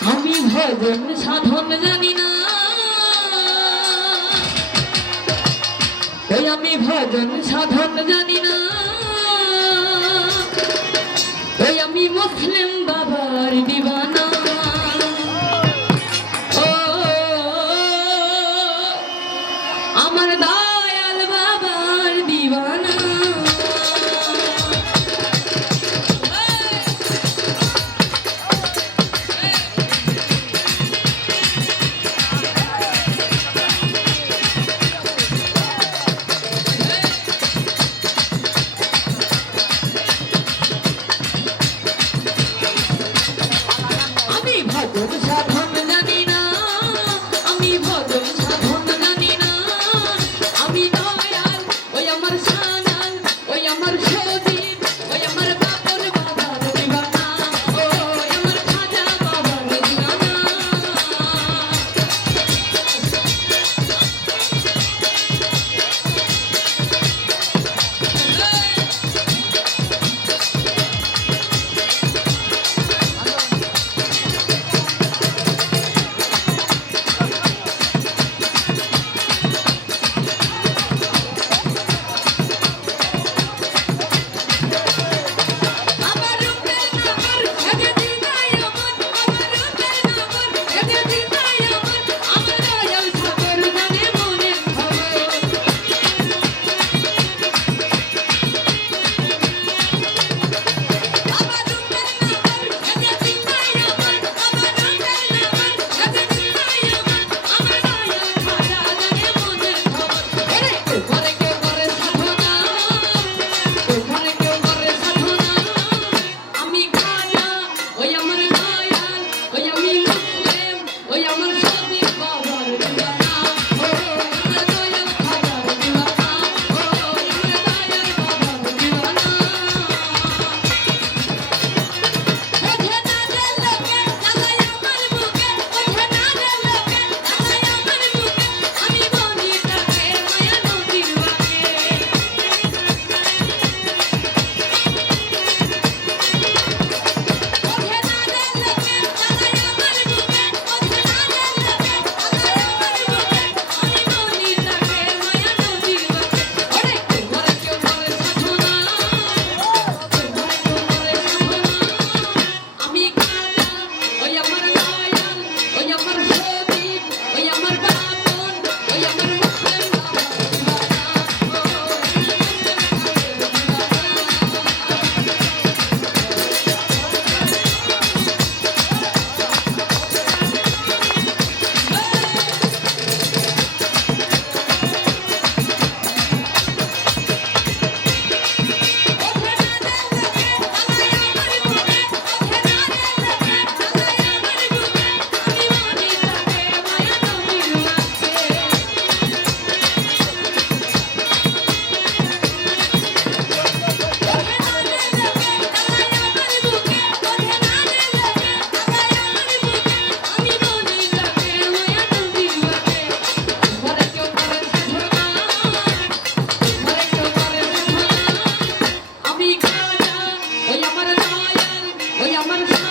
আমি ভজন সাধন জানি না। ওই আমি ভজন সাধন জানি না। ওই আমি মুসলিম বাবার সাধু আমার